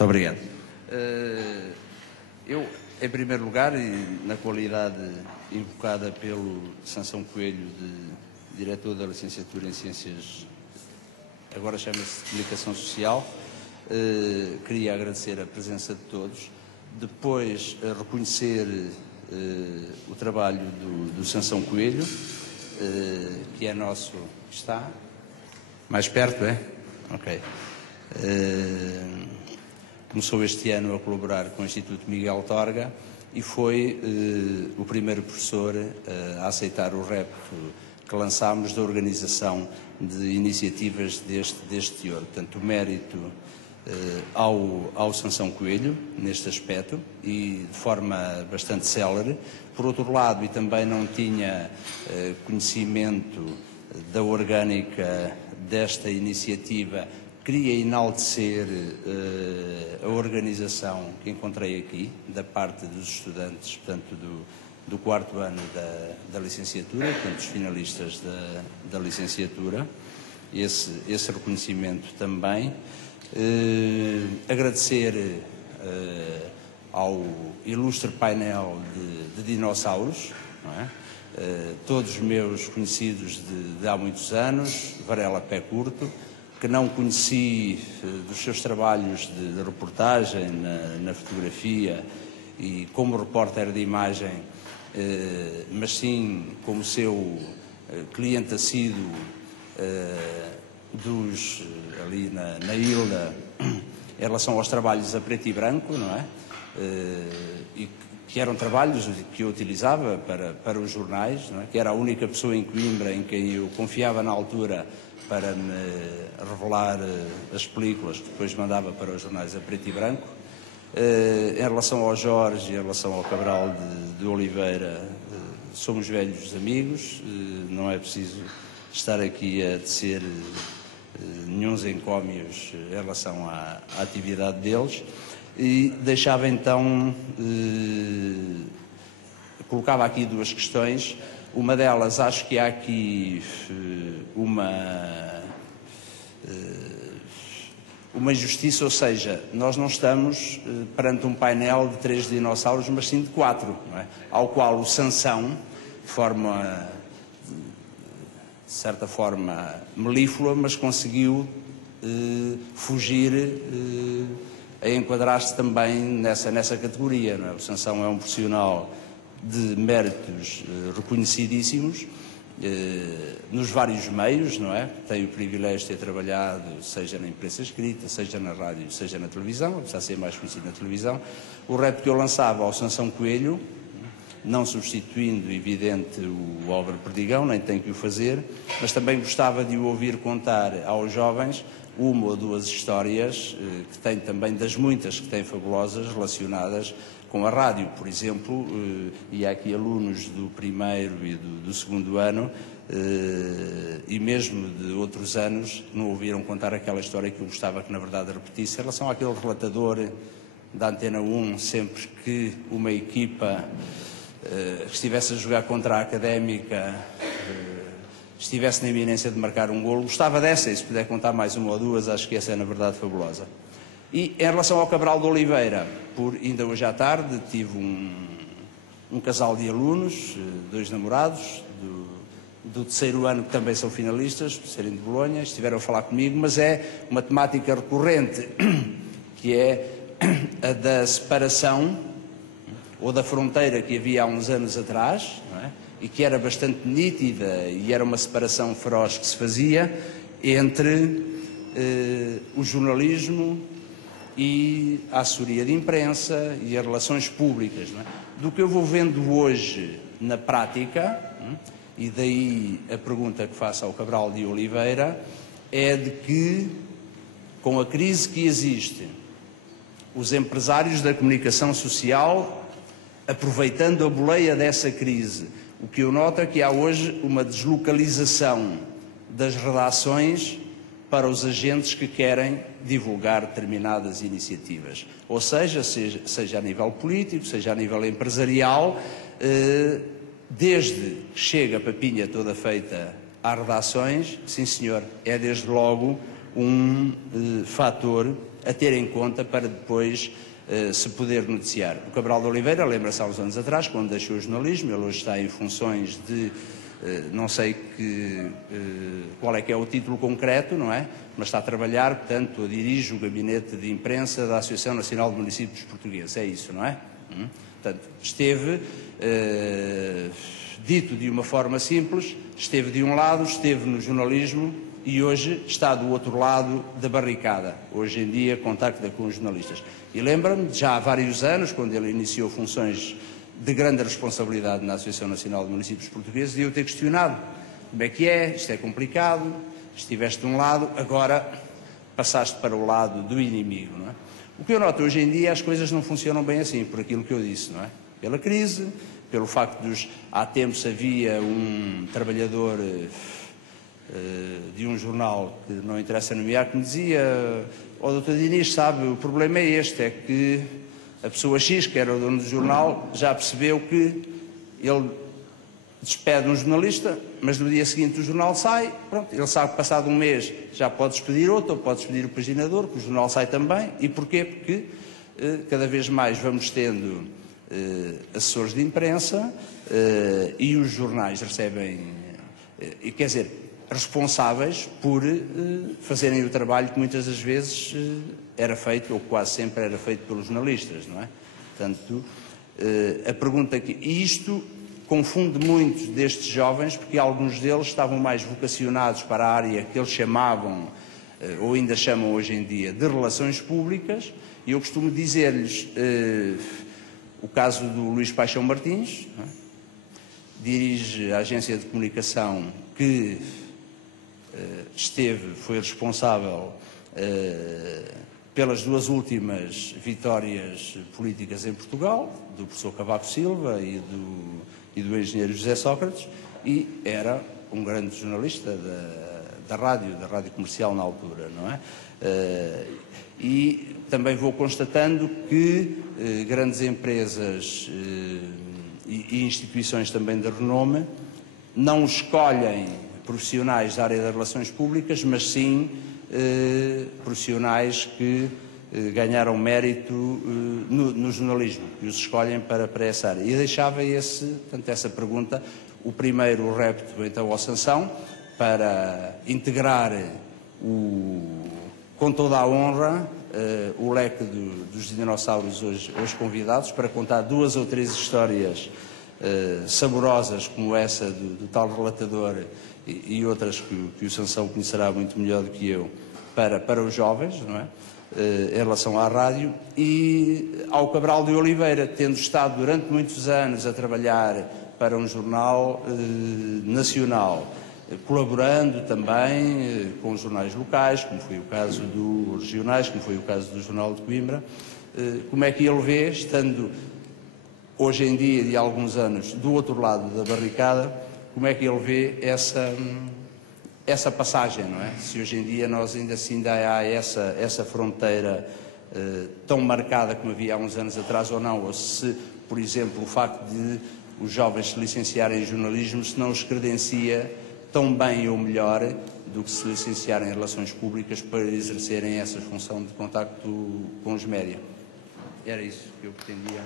Muito obrigado. Eu, em primeiro lugar, e na qualidade invocada pelo Sansão Coelho, de diretor da licenciatura em Ciências, agora chama-se Comunicação Social, queria agradecer a presença de todos. Depois, reconhecer o trabalho do Sansão Coelho, que é nosso... Está? Mais perto, é? Ok. Começou este ano a colaborar com o Instituto Miguel Torga e foi o primeiro professor a aceitar o repto que lançámos da organização de iniciativas deste teor. Portanto, o mérito ao Sansão Coelho, neste aspecto, e de forma bastante célere. Por outro lado, e também não tinha conhecimento da orgânica desta iniciativa, queria enaltecer a organização que encontrei aqui, da parte dos estudantes, portanto, do quarto ano da licenciatura, portanto, dos finalistas da licenciatura, esse reconhecimento também. Agradecer ao ilustre painel de dinossauros, não é? Todos meus conhecidos de há muitos anos, Varela Pé Curto, que não conheci dos seus trabalhos de reportagem na fotografia e como repórter de imagem, mas sim como seu cliente assíduo ali na Ilha, em relação aos trabalhos a preto e branco, não é? E que eram trabalhos que eu utilizava para os jornais, não é? Que era a única pessoa em Coimbra em quem eu confiava na altura para me revelar as películas que depois mandava para os jornais a preto e branco. Em relação ao Jorge e em relação ao Cabral de Oliveira, somos velhos amigos, não é preciso estar aqui a tecer nenhuns encómios em relação à atividade deles. E deixava então, colocava aqui duas questões. Uma delas, acho que há aqui uma injustiça, ou seja, nós não estamos perante um painel de 3 dinossauros, mas sim de 4, não é? Ao qual o Sansão, de forma, de certa forma, melíflua, mas conseguiu fugir a enquadrar-se também nessa categoria, não é? O Sansão é um profissional de méritos reconhecidíssimos nos vários meios, não é? Tem o privilégio de ter trabalhado, seja na imprensa escrita, seja na rádio, seja na televisão, apesar de ser mais conhecido na televisão. O repto que eu lançava ao Sansão Coelho, não substituindo, evidente, o Álvaro Perdigão, nem tenho que o fazer, mas também gostava de o ouvir contar aos jovens uma ou duas histórias que tem também, das muitas que tem fabulosas, relacionadas com a rádio, por exemplo, e há aqui alunos do primeiro e do segundo ano, e mesmo de outros anos, não ouviram contar aquela história que eu gostava que, na verdade, repetisse, em relação àquele relatador da Antena 1, sempre que uma equipa que estivesse a jogar contra a Académica estivesse na iminência de marcar um golo, gostava dessa, e se puder contar mais uma ou duas, acho que essa é, na verdade, fabulosa. E em relação ao Cabral de Oliveira, ainda hoje à tarde, tive um casal de alunos, 2 namorados, do terceiro ano, que também são finalistas, por serem de Bolonha, estiveram a falar comigo, mas é uma temática recorrente, que é a da separação, ou da fronteira que havia há uns anos atrás, não é? E que era bastante nítida, e era uma separação feroz que se fazia entre o jornalismo e a assessoria de imprensa e as relações públicas, não é? Do que eu vou vendo hoje na prática, e daí a pergunta que faço ao Cabral de Oliveira, é de que, com a crise que existe, os empresários da comunicação social, aproveitando a boleia dessa crise, o que eu noto é que há hoje uma deslocalização das redações para os agentes que querem divulgar determinadas iniciativas. Ou seja a nível político, seja a nível empresarial, desde que chega a papinha toda feita às redações, sim senhor, é desde logo um fator a ter em conta para depois se poder noticiar. O Cabral de Oliveira lembra-se há uns anos atrás, quando deixou o jornalismo, ele hoje está em funções de, não sei qual é que é o título concreto, não é? Mas está a trabalhar, portanto, dirige o gabinete de imprensa da Associação Nacional de Municípios Portugueses, é isso, não é? Portanto, esteve, dito de uma forma simples, esteve de um lado, esteve no jornalismo e hoje está do outro lado da barricada. Hoje em dia contacta com os jornalistas. E lembra-me, já há vários anos, quando ele iniciou funções de grande responsabilidade na Associação Nacional de Municípios Portugueses, de eu ter questionado como é que é, isto é complicado, estiveste de um lado, agora passaste para o lado do inimigo, não é? O que eu noto hoje em dia, as coisas não funcionam bem assim, por aquilo que eu disse, não é? Pela crise, pelo facto de há tempos havia um trabalhador de um jornal que não interessa nomear, que me dizia: Dr. Diniz, sabe, o problema é este, é que a pessoa X, que era o dono do jornal, já percebeu que ele despede um jornalista, mas no dia seguinte o jornal sai, pronto, ele sabe que passado um mês já pode despedir outro, ou pode despedir o paginador, que o jornal sai também. E porquê? Porque cada vez mais vamos tendo assessores de imprensa e os jornais recebem, quer dizer, responsáveis por fazerem o trabalho que muitas das vezes era feito, ou quase sempre era feito pelos jornalistas, não é? Portanto, a pergunta aqui, e isto confunde muitos destes jovens, porque alguns deles estavam mais vocacionados para a área que eles chamavam, ou ainda chamam hoje em dia, de relações públicas, e eu costumo dizer-lhes o caso do Luís Paixão Martins, não é? Dirige a agência de comunicação que foi responsável pelas duas últimas vitórias políticas em Portugal, do professor Cavaco Silva e do engenheiro José Sócrates, e era um grande jornalista da rádio comercial na altura, não é? E também vou constatando que grandes empresas e instituições também de renome não escolhem profissionais da área das relações públicas, mas sim profissionais que ganharam mérito no jornalismo, e os escolhem para essa área. E deixava essa pergunta, o primeiro repto então ao Sansão, para integrar com toda a honra o leque dos dinossauros hoje convidados, para contar 2 ou 3 histórias saborosas como essa do tal relatador e outras que o Sansão conhecerá muito melhor do que eu, para os jovens, não é? Em relação à rádio, e ao Cabral de Oliveira, tendo estado durante muitos anos a trabalhar para um jornal nacional, colaborando também com os jornais locais, como foi o caso dos regionais, como foi o caso do Jornal de Coimbra, como é que ele vê, estando hoje em dia, de alguns anos, do outro lado da barricada, como é que ele vê essa passagem, não é? Se hoje em dia ainda há essa fronteira tão marcada como havia há uns anos atrás ou não, ou se, por exemplo, o facto de os jovens se licenciarem em jornalismo se não os credencia tão bem ou melhor do que se licenciarem em relações públicas para exercerem essa função de contacto com os média. Era isso que eu pretendia.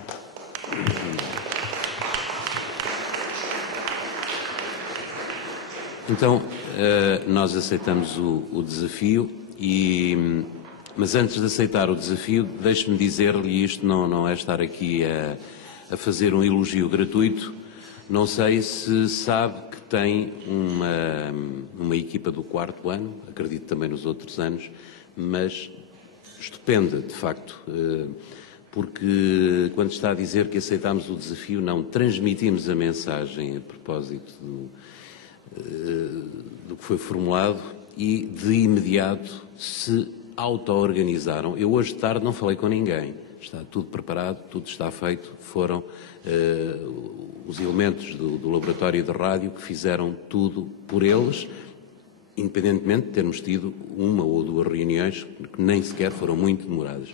Então, nós aceitamos o desafio, mas antes de aceitar o desafio, deixe-me dizer-lhe, e isto não é estar aqui a fazer um elogio gratuito, não sei se sabe que tem uma equipa do 4º ano, acredito também nos outros anos, mas estupenda, de facto, porque quando está a dizer que aceitámos o desafio, não transmitimos a mensagem a propósito do que foi formulado e de imediato se auto-organizaram. Eu hoje de tarde não falei com ninguém, está tudo preparado, tudo está feito, foram os elementos do laboratório de rádio que fizeram tudo por eles, independentemente de termos tido 1 ou 2 reuniões que nem sequer foram muito demoradas.